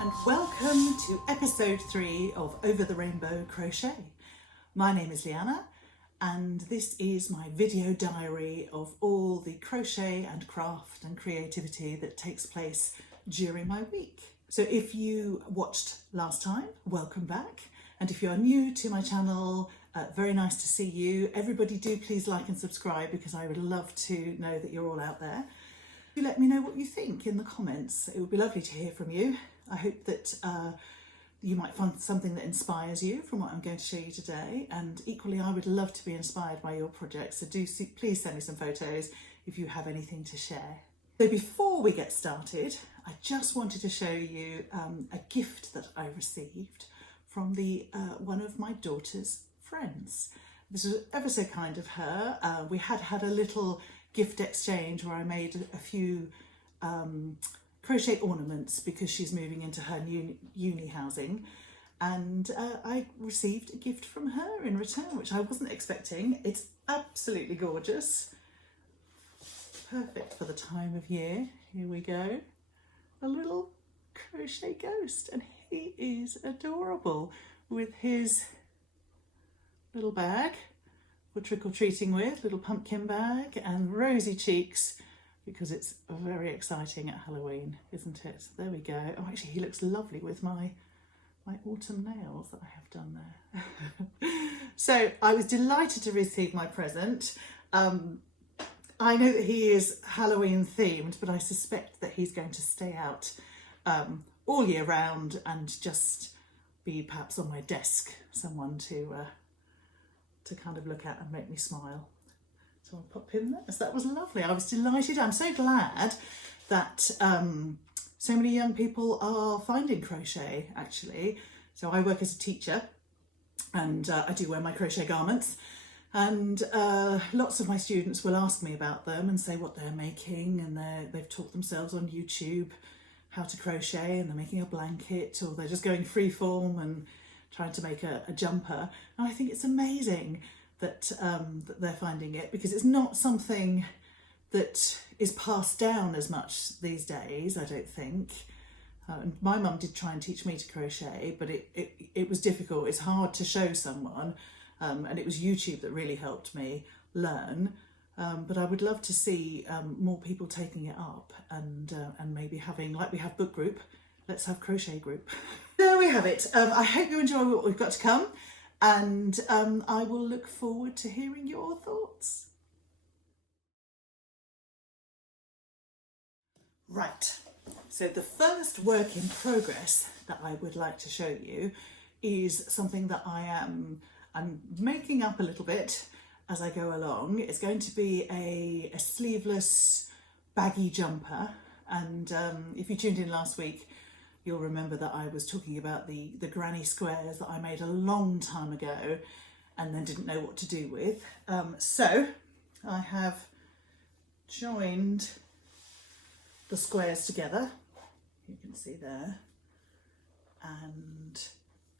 and welcome to episode 3 of Over the Rainbow Crochet. My name is Lyanna and this is my video diary of all the crochet and craft and creativity that takes place during my week. So if you watched last time, welcome back. And if you're new to my channel, very nice to see you. Everybody do please like and subscribe because I would love to know that you're all out there. Do let me know what you think in the comments. It would be lovely to hear from you. I hope that you might find something that inspires you from what I'm going to show you today. And equally, I would love to be inspired by your projects. So please send me some photos if you have anything to share. So before we get started, I just wanted to show you a gift that I received from one of my daughter's friends. This was ever so kind of her. We had a little gift exchange where I made a few crochet ornaments because she's moving into her new uni housing, and I received a gift from her in return, which I wasn't expecting. It's absolutely gorgeous, perfect for the time of year. Here we go, a little crochet ghost, and he is adorable with his little bag for trick-or-treating with, little pumpkin bag and rosy cheeks because it's very exciting at Halloween, isn't it? There we go. Oh, actually he looks lovely with my autumn nails that I have done there. So I was delighted to receive my present. I know that he is Halloween themed, but I suspect that he's going to stay out all year round and just be perhaps on my desk, someone to kind of look at and make me smile. So I'll pop him there. So that was lovely. I was delighted. I'm so glad that so many young people are finding crochet, actually. So I work as a teacher and I do wear my crochet garments, and lots of my students will ask me about them and say what they're making, and they've taught themselves on YouTube how to crochet, and they're making a blanket, or they're just going freeform and trying to make a jumper. And I think it's amazing that they're finding it, because it's not something that is passed down as much these days, I don't think. My mum did try and teach me to crochet, but it was difficult. It's hard to show someone, and it was YouTube that really helped me learn. But I would love to see more people taking it up and maybe having, like we have book group, let's have crochet group. There we have it. I hope you enjoy what we've got to come, and I will look forward to hearing your thoughts. Right, so the first work in progress that I would like to show you is something that I'm making up a little bit as I go along. It's going to be a sleeveless baggy jumper, and if you tuned in last week, you'll remember that I was talking about the granny squares that I made a long time ago and then didn't know what to do with. So I have joined the squares together, you can see there, and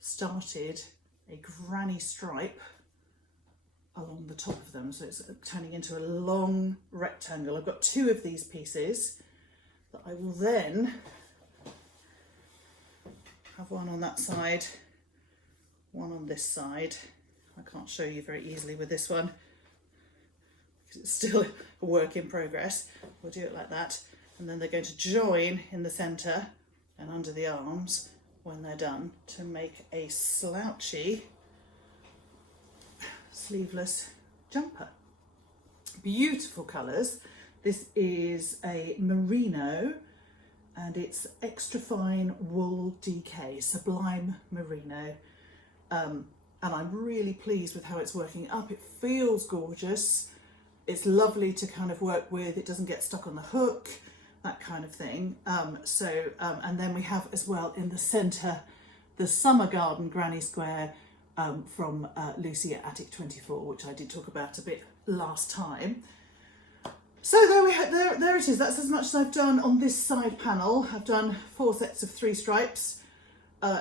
started a granny stripe along the top of them. So it's turning into a long rectangle. I've got 2 of these pieces that I will then have one on that side, one on this side. I can't show you very easily with this one because it's still a work in progress. We'll do it like that, and then they're going to join in the centre and under the arms when they're done to make a slouchy sleeveless jumper. Beautiful colours. This is a merino, and it's extra fine wool DK, sublime merino, and I'm really pleased with how it's working up. It feels gorgeous. It's lovely to kind of work with. It doesn't get stuck on the hook, that kind of thing. And then we have as well in the centre the Summer Garden Granny Square from Lucy at Attic 24, which I did talk about a bit last time. So there it is. That's as much as I've done on this side panel. I've done 4 sets of 3 stripes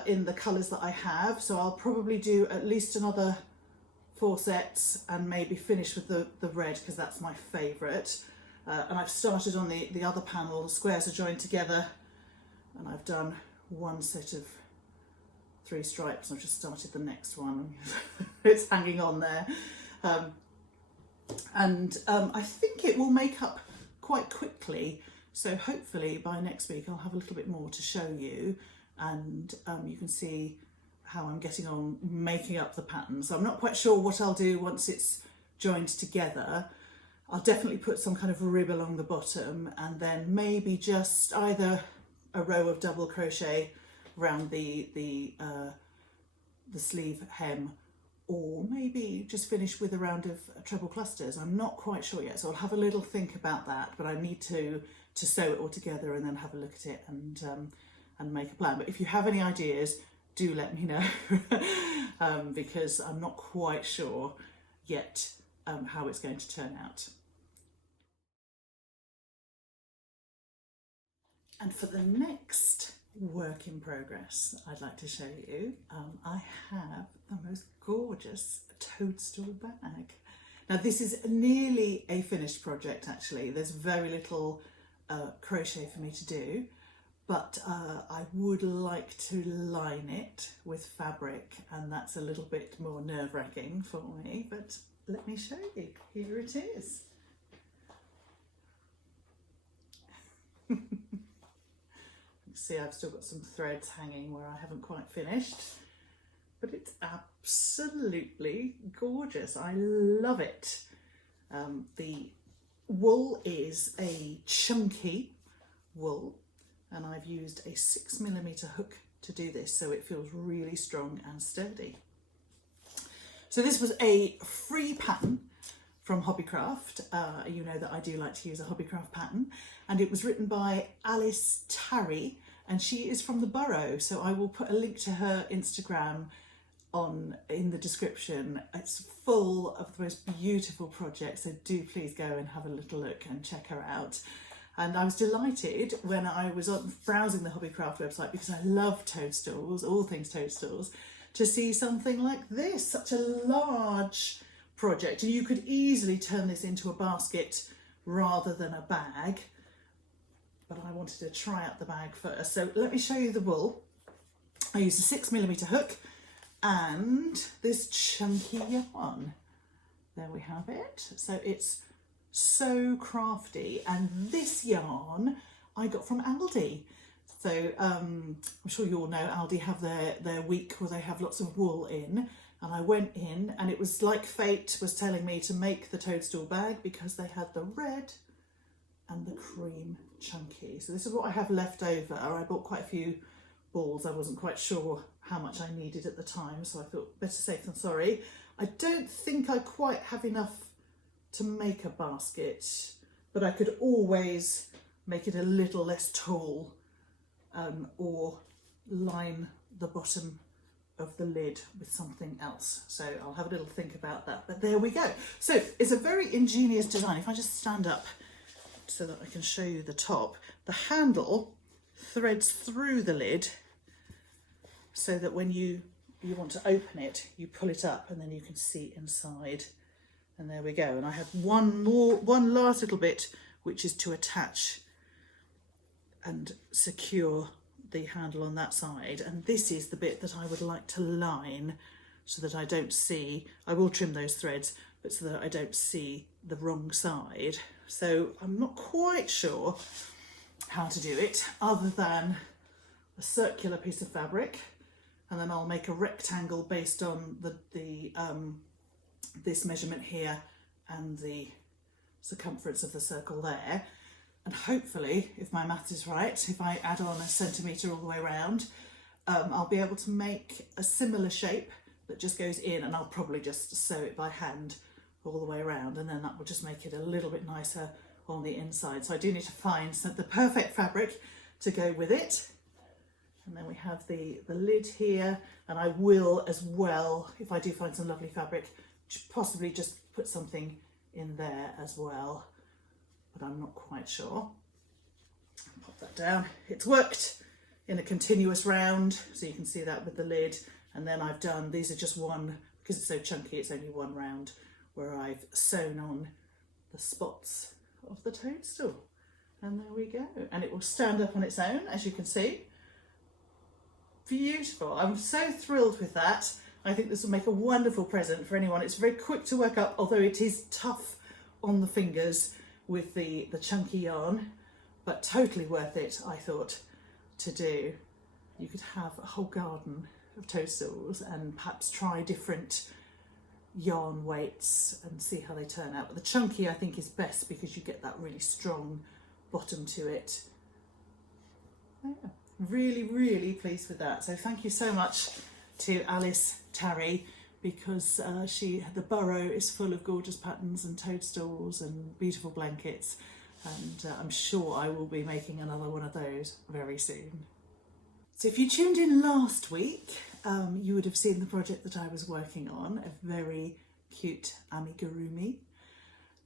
in the colours that I have. So I'll probably do at least another 4 sets and maybe finish with the red because that's my favourite. And I've started on the other panel. The squares are joined together, and I've done one set of 3 stripes. I've just started the next one. It's hanging on there. I think it will make up quite quickly. So hopefully by next week I'll have a little bit more to show you, and you can see how I'm getting on making up the pattern. So I'm not quite sure what I'll do once it's joined together. I'll definitely put some kind of rib along the bottom, and then maybe just either a row of double crochet around the sleeve hem, or maybe just finish with a round of treble clusters. I'm not quite sure yet, so I'll have a little think about that, but I need to sew it all together and then have a look at it and make a plan. But if you have any ideas, do let me know because I'm not quite sure yet how it's going to turn out. And for the next work in progress I'd like to show you, I have the most gorgeous toadstool bag. Now this is nearly a finished project actually. There's very little crochet for me to do, but I would like to line it with fabric, and that's a little bit more nerve-wracking for me, but let me show you. Here it is. See, I've still got some threads hanging where I haven't quite finished, but it's absolutely gorgeous. I love it. The wool is a chunky wool, and I've used a 6mm hook to do this, so it feels really strong and sturdy. So this was a free pattern from Hobbycraft. You know that I do like to use a Hobbycraft pattern, and it was written by Alice Tarry, and she is from the Borough, so I will put a link to her Instagram in the description. It's full of the most beautiful projects, so do please go and have a little look and check her out. And I was delighted when I was browsing the Hobbycraft website, because I love toadstools, all things toadstools, to see something like this, such a large project. And you could easily turn this into a basket rather than a bag, but I wanted to try out the bag first. So let me show you the wool. I used a 6mm hook and this chunky yarn. There we have it. So it's so crafty, and this yarn I got from Aldi. So I'm sure you all know Aldi have their week where they have lots of wool in, and I went in and it was like fate was telling me to make the toadstool bag because they had the red and the cream chunky. So this is what I have left over. I bought quite a few balls. I wasn't quite sure how much I needed at the time, so I thought better safe than sorry. I don't think I quite have enough to make a basket, but I could always make it a little less tall, or line the bottom of the lid with something else. So I'll have a little think about that, but there we go. So it's a very ingenious design. If I just stand up so that I can show you the top, the handle threads through the lid so that when you want to open it, you pull it up and then you can see inside. And there we go. And I have one last little bit, which is to attach and secure the handle on that side. And this is the bit that I would like to line so that I don't see, I will trim those threads, but so that I don't see the wrong side. So I'm not quite sure how to do it other than a circular piece of fabric, and then I'll make a rectangle based on this measurement here and the circumference of the circle there. And hopefully, if my math is right, if I add on a centimetre all the way around, I'll be able to make a similar shape that just goes in, and I'll probably just sew it by hand all the way around, and then that will just make it a little bit nicer on the inside. So I do need to find the perfect fabric to go with it. And then we have the lid here, and I will as well, if I do find some lovely fabric, possibly just put something in there as well, but I'm not quite sure. Pop that down. It's worked in a continuous round, so you can see that with the lid. And then I've done, these are just one, because it's so chunky, it's only one round where I've sewn on the spots of the toadstool. And there we go. And it will stand up on its own, as you can see. beautiful. I'm so thrilled with that. I think this will make a wonderful present for anyone. It's very quick to work up, although it is tough on the fingers with the chunky yarn, but totally worth it, I thought, to do. You could have a whole garden of toadstools and perhaps try different yarn weights and see how they turn out. But the chunky I think is best because you get that really strong bottom to it. Yeah, really, really pleased with that. So thank you so much to Alice Tarry, because the burrow is full of gorgeous patterns and toadstools and beautiful blankets, and I'm sure I will be making another one of those very soon. So if you tuned in last week, you would have seen the project that I was working on, a very cute amigurumi,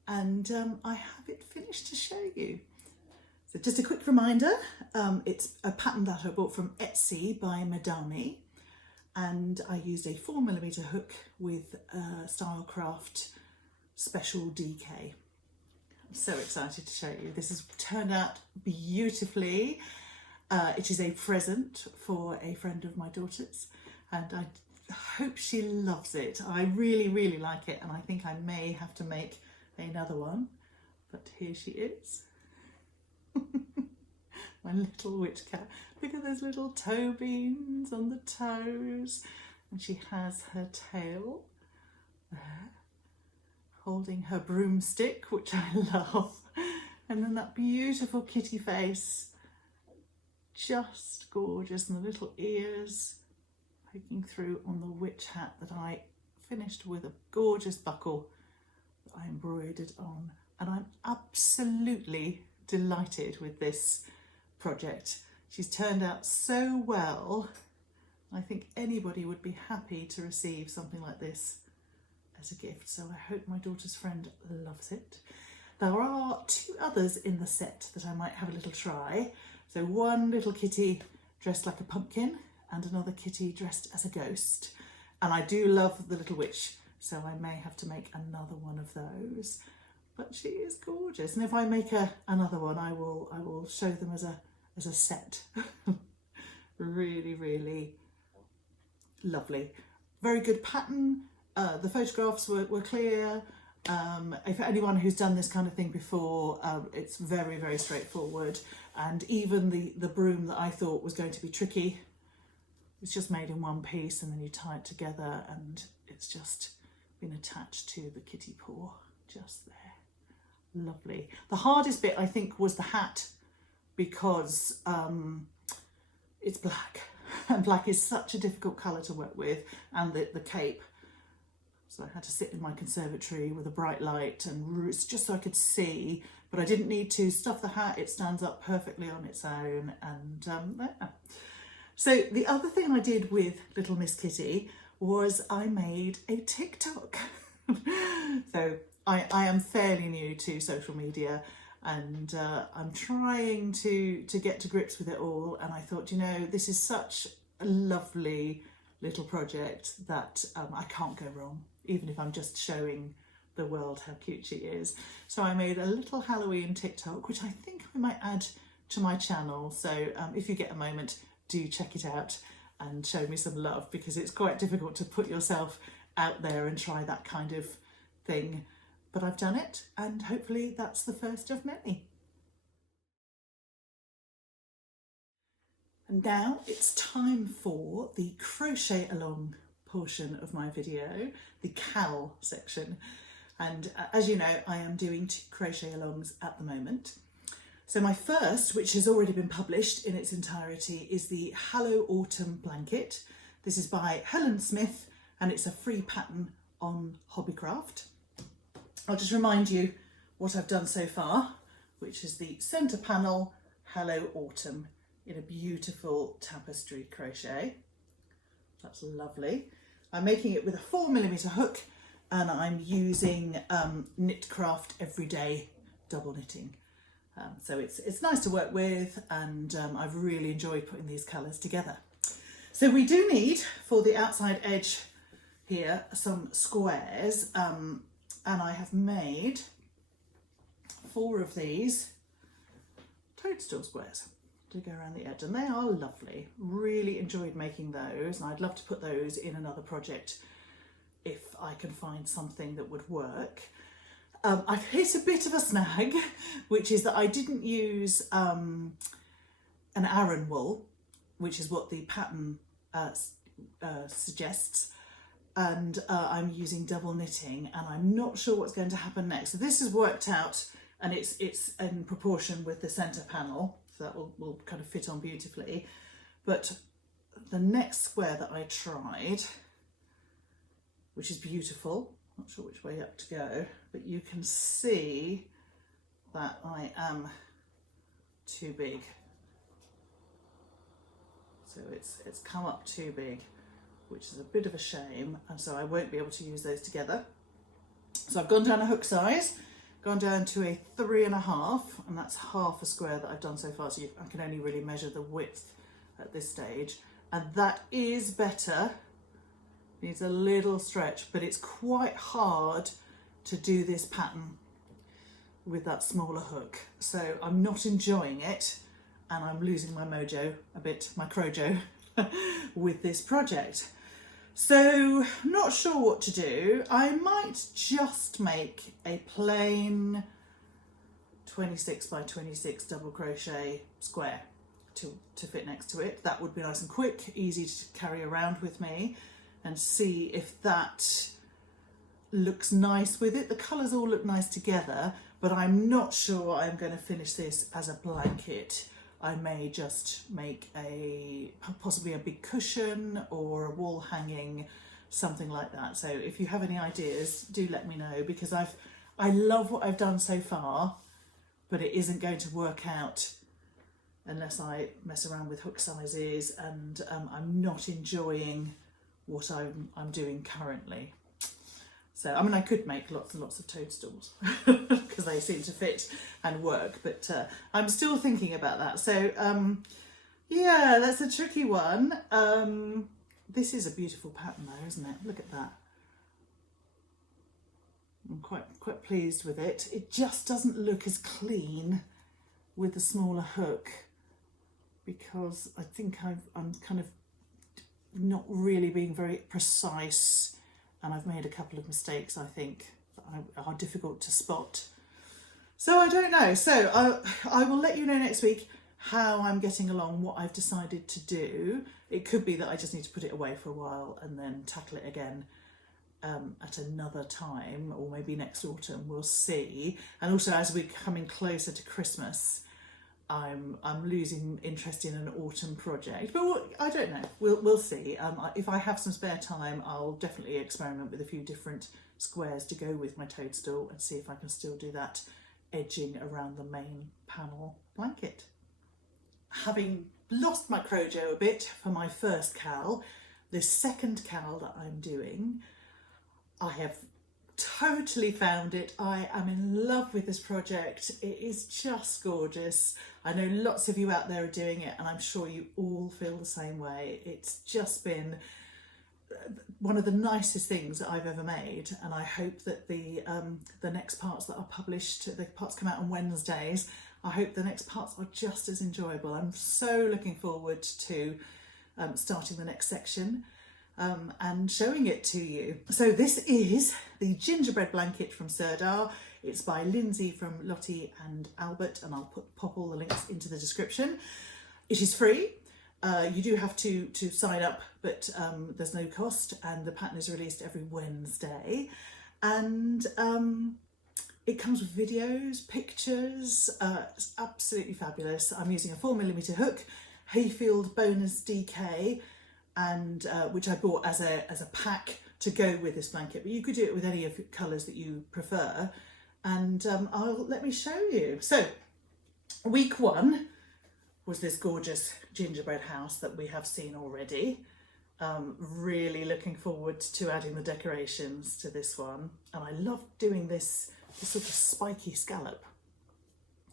and I have it finished to show you. So just a quick reminder, it's a pattern that I bought from Etsy by Madame, and I used a 4mm hook with Stylecraft Special DK. I'm so excited to show you. This has turned out beautifully. It is a present for a friend of my daughter's, and I hope she loves it. I really, really like it, and I think I may have to make another one, but here she is. My little witch cat. Look at those little toe beans on the toes. And she has her tail there, holding her broomstick, which I love. And then that beautiful kitty face. Just gorgeous. And the little ears poking through on the witch hat that I finished with a gorgeous buckle that I embroidered on. And I'm absolutely delighted with this project. She's turned out so well. I think anybody would be happy to receive something like this as a gift, so I hope my daughter's friend loves it. There are two others in the set that I might have a little try. So one little kitty dressed like a pumpkin and another kitty dressed as a ghost, and I do love the little witch, so I may have to make another one of those. But she is gorgeous, and if I make another one, I will show them as a set. Really, really lovely. Very good pattern. The photographs were clear. If anyone who's done this kind of thing before, it's very, very straightforward. And even the broom that I thought was going to be tricky, it's just made in one piece, and then you tie it together, and it's just been attached to the kitty paw, just there. Lovely. The hardest bit, I think, was the hat, because it's black, and black is such a difficult colour to work with, and the cape. So I had to sit in my conservatory with a bright light, and it's just so I could see, but I didn't need to stuff the hat. It stands up perfectly on its own, and yeah. So the other thing I did with Little Miss Kitty was I made a TikTok. So I am fairly new to social media, and I'm trying to get to grips with it all, and I thought, you know, this is such a lovely little project that I can't go wrong, even if I'm just showing the world how cute she is. So I made a little Halloween TikTok, which I think I might add to my channel, so if you get a moment, do check it out and show me some love, because it's quite difficult to put yourself out there and try that kind of thing. But I've done it, and hopefully that's the first of many. And now it's time for the crochet along portion of my video, the cowl section. And as you know, I am doing 2 crochet alongs at the moment. So my first, which has already been published in its entirety, is the Hello Autumn blanket. This is by Helen Smith, and it's a free pattern on Hobbycraft. I'll just remind you what I've done so far, which is the centre panel, Hello Autumn, in a beautiful tapestry crochet. That's lovely. I'm making it with a 4mm hook, and I'm using Knitcraft Everyday double knitting. So it's nice to work with, and I've really enjoyed putting these colours together. So we do need, for the outside edge here, some squares, and I have made 4 of these toadstool squares to go around the edge, and they are lovely. Really enjoyed making those, and I'd love to put those in another project if I can find something that would work. I've hit a bit of a snag, which is that I didn't use an Aran wool, which is what the pattern suggests, and I'm using double knitting, and I'm not sure what's going to happen next. So this has worked out, and it's in proportion with the centre panel, so that will kind of fit on beautifully. But the next square that I tried, which is beautiful, not sure which way up to go, but you can see that I am too big. So it's come up too big, which is a bit of a shame, and so I won't be able to use those together. So I've gone down a hook size, gone down to a 3.5, and that's half a square that I've done so far, so I can only really measure the width at this stage, and that is better. Needs a little stretch, but it's quite hard to do this pattern with that smaller hook, so I'm not enjoying it, and I'm losing my mojo a bit, my crojo, with this project. So not sure what to do. I might just make a plain 26 by 26 double crochet square to fit next to it. That would be nice and quick, easy to carry around with me, and see if that looks nice with it. The colours all look nice together, but I'm not sure I'm going to finish this as a blanket. I may just make possibly a big cushion or a wall hanging, something like that. So if you have any ideas, do let me know, because I love what I've done so far, but it isn't going to work out unless I mess around with hook sizes, and I'm not enjoying what I'm doing currently. So, I mean, I could make lots and lots of toadstools because they seem to fit and work, but I'm still thinking about that. So, yeah, that's a tricky one. This is a beautiful pattern though, isn't it? Look at that. I'm quite pleased with it. It just doesn't look as clean with the smaller hook, because I think I'm kind of not really being very precise, and I've made a couple of mistakes, I think, that are difficult to spot. So I don't know. So I will let you know next week how I'm getting along, what I've decided to do. It could be that I just need to put it away for a while and then tackle it again at another time, or maybe next autumn, we'll see. And also, as we're coming closer to Christmas, I'm losing interest in an autumn project, but I don't know. We'll see. If I have some spare time, I'll definitely experiment with a few different squares to go with my toadstool and see if I can still do that edging around the main panel blanket. Having lost my crojo a bit for my first cowl, the second cowl that I'm doing, I have totally found it. I am in love with this project. It is just gorgeous. I know lots of you out there are doing it, and I'm sure you all feel the same way. It's just been one of the nicest things that I've ever made, and I hope that the next parts that are published, the parts come out on Wednesdays, I hope the next parts are just as enjoyable. I'm so looking forward to starting the next section and showing it to you. So this is the gingerbread blanket from Sirdar. It's by Lindsay from Lottie and Albert, and I'll pop all the links into the description. It is free. You do have to sign up, but there's no cost, and the pattern is released every Wednesday. And it comes with videos, pictures. It's absolutely fabulous. I'm using a 4mm hook, Hayfield Bonus DK, and which I bought as a pack to go with this blanket, but you could do it with any of the colours that you prefer, and let me show you. So week one was this gorgeous gingerbread house that we have seen already. Really looking forward to adding the decorations to this one, and I love doing this sort of spiky scallop.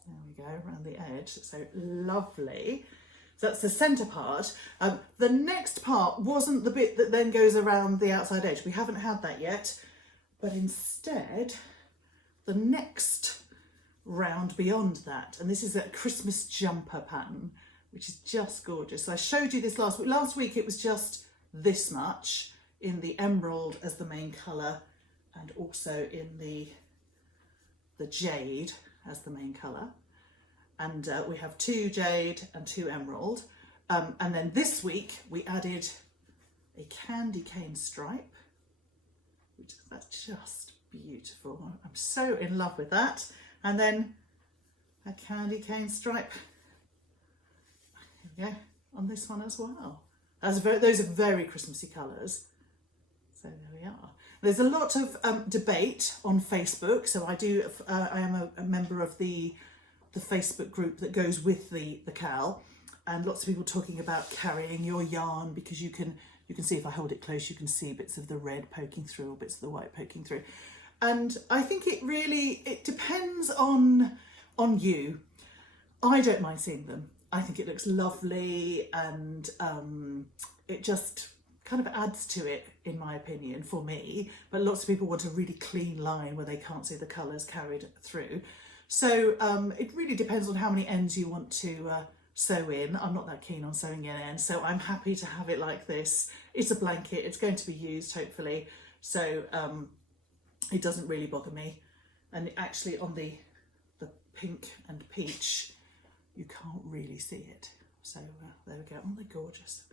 There we go, around the edge, so lovely. So that's the centre part. The next part wasn't the bit that then goes around the outside edge. We haven't had that yet, but instead the next round beyond that, and this is a Christmas jumper pattern which is just gorgeous. So I showed you this last week. Last week it was just this much in the emerald as the main colour, and also in the jade as the main colour. And we have 2 jade and 2 emerald. And then this week we added a candy cane stripe, which that's just beautiful. I'm so in love with that. And then a candy cane stripe, here we go, on this one as well. Those are very Christmassy colours. So there we are. There's a lot of debate on Facebook. So I am a member of the Facebook group that goes with the cowl, and lots of people talking about carrying your yarn, because you can see, if I hold it close, you can see bits of the red poking through or bits of the white poking through. And I think it depends on you. I don't mind seeing them. I think it looks lovely, and it just kind of adds to it, in my opinion, for me. But lots of people want a really clean line where they can't see the colours carried through. So it really depends on how many ends you want to sew in. I'm not that keen on sewing in ends, so I'm happy to have it like this. It's a blanket, it's going to be used hopefully, so it doesn't really bother me. And actually on the pink and peach, you can't really see it. So there we go. Oh, they're gorgeous.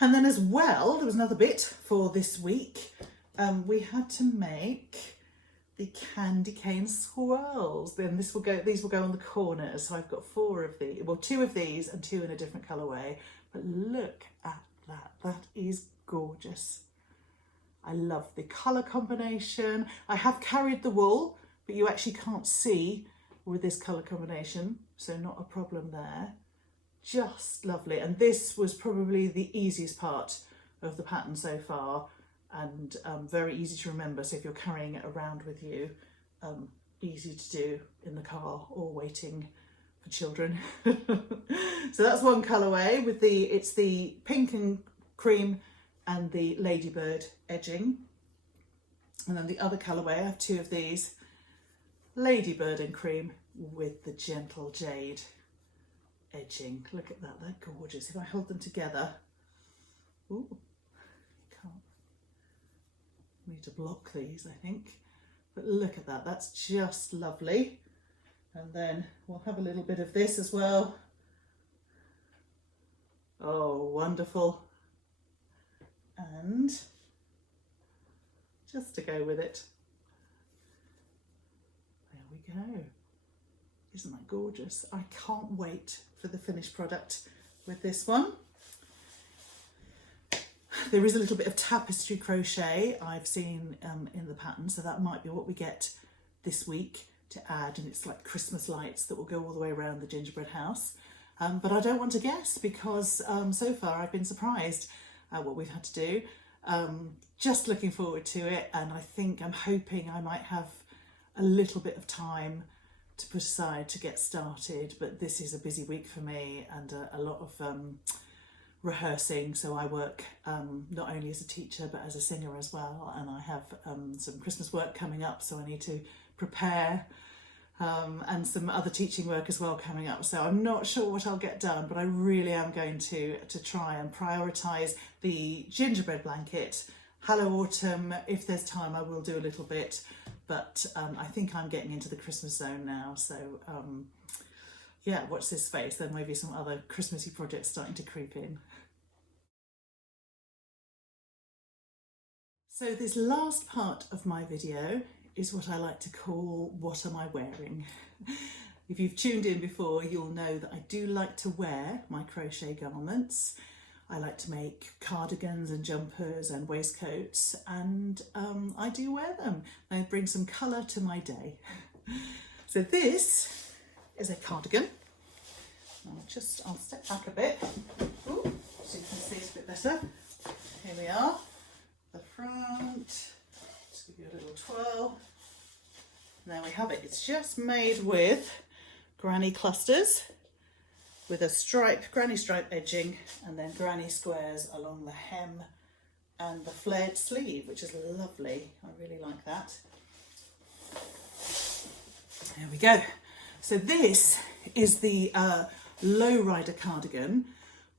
And then as well, there was another bit for this week. We had to make the candy cane swirls. Then these will go on the corners. So I've got 4 of these, well, 2 of these and 2 in a different colourway. But look at that. That is gorgeous. I love the colour combination. I have carried the wool, but you actually can't see with this colour combination, so not a problem there. Just lovely. And this was probably the easiest part of the pattern so far, and very easy to remember. So if you're carrying it around with you, easy to do in the car or waiting for children. So that's one colourway with it's the pink and cream and the ladybird edging. And then the other colourway, I have 2 of these, ladybird and cream with the gentle jade edging. Look at that, they're gorgeous. If I hold them together, ooh, can't. Need to block these, I think. But look at that, that's just lovely. And then we'll have a little bit of this as well. Oh, wonderful. And just to go with it, there we go. Isn't that gorgeous? I can't wait for the finished product with this one. There is a little bit of tapestry crochet I've seen in the pattern, so that might be what we get this week to add, and it's like Christmas lights that will go all the way around the gingerbread house. But I don't want to guess, because so far I've been surprised at what we've had to do. Just looking forward to it, and I'm hoping I might have a little bit of time to put aside to get started, but this is a busy week for me, and a lot of rehearsing. So I work not only as a teacher but as a singer as well, and I have some Christmas work coming up, so I need to prepare, and some other teaching work as well coming up. So I'm not sure what I'll get done, but I really am going to try and prioritise the gingerbread blanket. Hello Autumn, if there's time I will do a little bit, but I think I'm getting into the Christmas zone now, so yeah, watch this space. There may be some other Christmassy projects starting to creep in. So this last part of my video is what I like to call What Am I Wearing? If you've tuned in before, you'll know that I do like to wear my crochet garments. I like to make cardigans and jumpers and waistcoats, and I do wear them. They bring some colour to my day. So this is a cardigan. I'll step back a bit, ooh, so you can see it a bit better. Here we are, the front. Just give you a little twirl. And there we have it. It's just made with granny clusters, with a granny stripe edging, and then granny squares along the hem and the flared sleeve, which is lovely. I really like that. There we go. So this is the Lowrider cardigan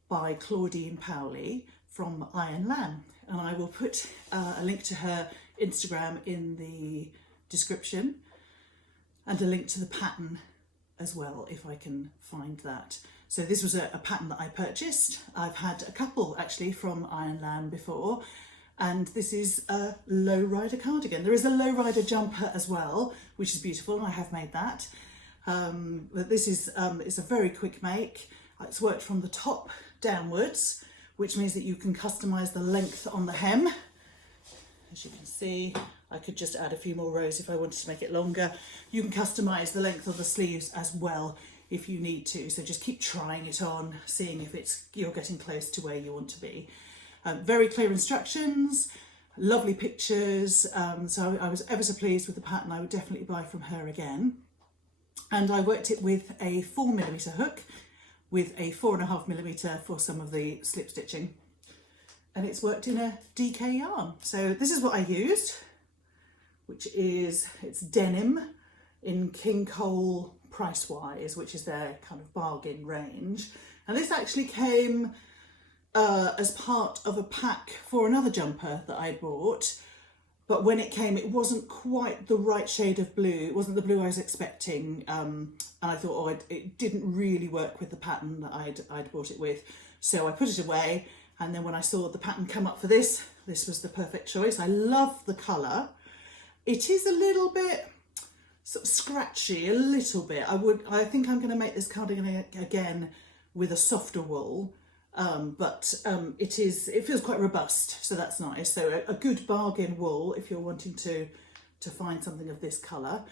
by Claudine Powley from Lyanna, and I will put a link to her Instagram in the description and a link to the pattern as well if I can find that. So this was a pattern that I purchased. I've had a couple actually from Lyanna before, and this is a lowrider cardigan. There is a lowrider jumper as well, which is beautiful. I have made that. But this is it's a very quick make. It's worked from the top downwards, which means that you can customise the length on the hem. As you can see, I could just add a few more rows if I wanted to make it longer. You can customise the length of the sleeves as well if you need to. So just keep trying it on, seeing if you're getting close to where you want to be. Very clear instructions, lovely pictures. So I was ever so pleased with the pattern. I would definitely buy from her again. And I worked it with a 4mm hook with a 4.5mm for some of the slip stitching. And it's worked in a DK yarn. So this is what I used, which is, it's denim in King Cole price wise, which is their kind of bargain range. And this actually came as part of a pack for another jumper that I bought. But when it came, it wasn't quite the right shade of blue. It wasn't the blue I was expecting. And I thought, oh, it didn't really work with the pattern that I'd bought it with. So I put it away. And then when I saw the pattern come up for this was the perfect choice. I love the colour. It is a little bit sort of scratchy, a little bit. I think I'm going to make this cardigan again with a softer wool. But it feels quite robust, so that's nice. So a good bargain wool if you're wanting to find something of this colour.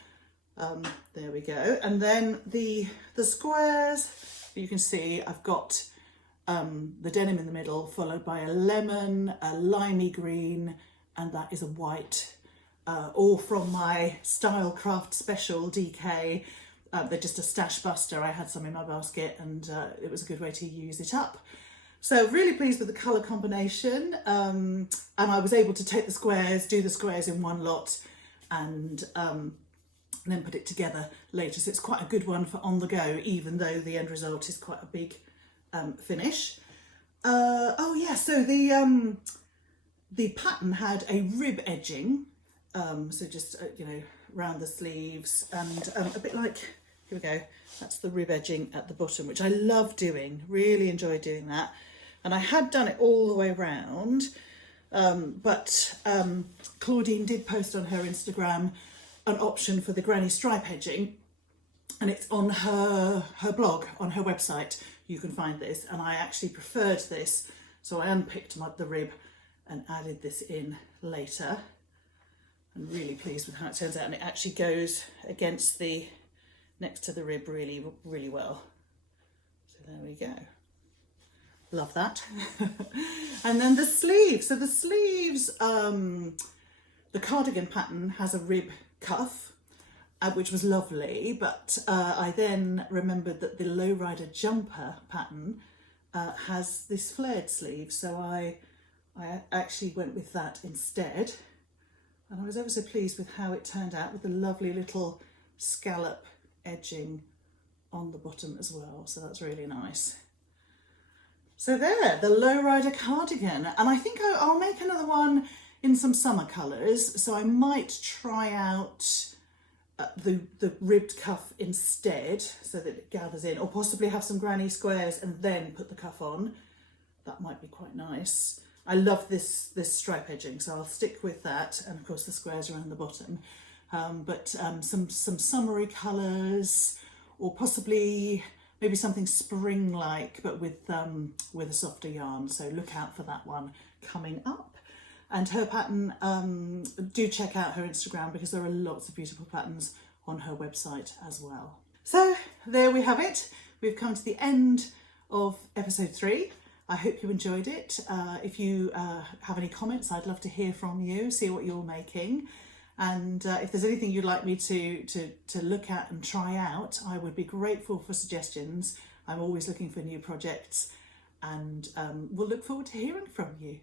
There we go. And then the squares, you can see I've got the denim in the middle, followed by a lemon, a limey green, and that is a white, all from my Stylecraft Special DK. They're just a stash buster. I had some in my basket, and it was a good way to use it up. So really pleased with the colour combination, and I was able to take the squares, do the squares in one lot, and then put it together later. So it's quite a good one for on the go, even though the end result is quite a big finish. Oh yeah, so the pattern had a rib edging, so just you know, around the sleeves, and a bit like, here we go, that's the rib edging at the bottom, which I love doing, really enjoy doing that. And I had done it all the way around, but Claudine did post on her Instagram an option for the granny stripe edging, and it's on her blog, on her website. You can find this, and I actually preferred this, so I unpicked the rib and added this in later. I'm really pleased with how it turns out, and it actually goes against the, next to the rib really, really well. So there we go. Love that. And then the sleeves. So the sleeves, the cardigan pattern has a rib cuff, which was lovely, but I then remembered that the lowrider jumper pattern has this flared sleeve, so I actually went with that instead, and I was ever so pleased with how it turned out, with the lovely little scallop edging on the bottom as well, so that's really nice. So there, the lowrider cardigan, and I think I'll make another one in some summer colours, so I might try out the ribbed cuff instead, so that it gathers in, or possibly have some granny squares and then put the cuff on. That might be quite nice. I love this stripe edging, so I'll stick with that, and of course the squares around the bottom. But some summery colours, or possibly maybe something spring-like, but with a softer yarn. So look out for that one coming up. And her pattern, do check out her Instagram, because there are lots of beautiful patterns on her website as well. So there we have it. We've come to the end of episode 3. I hope you enjoyed it. If you have any comments, I'd love to hear from you, see what you're making. And if there's anything you'd like me to look at and try out, I would be grateful for suggestions. I'm always looking for new projects, and we'll look forward to hearing from you.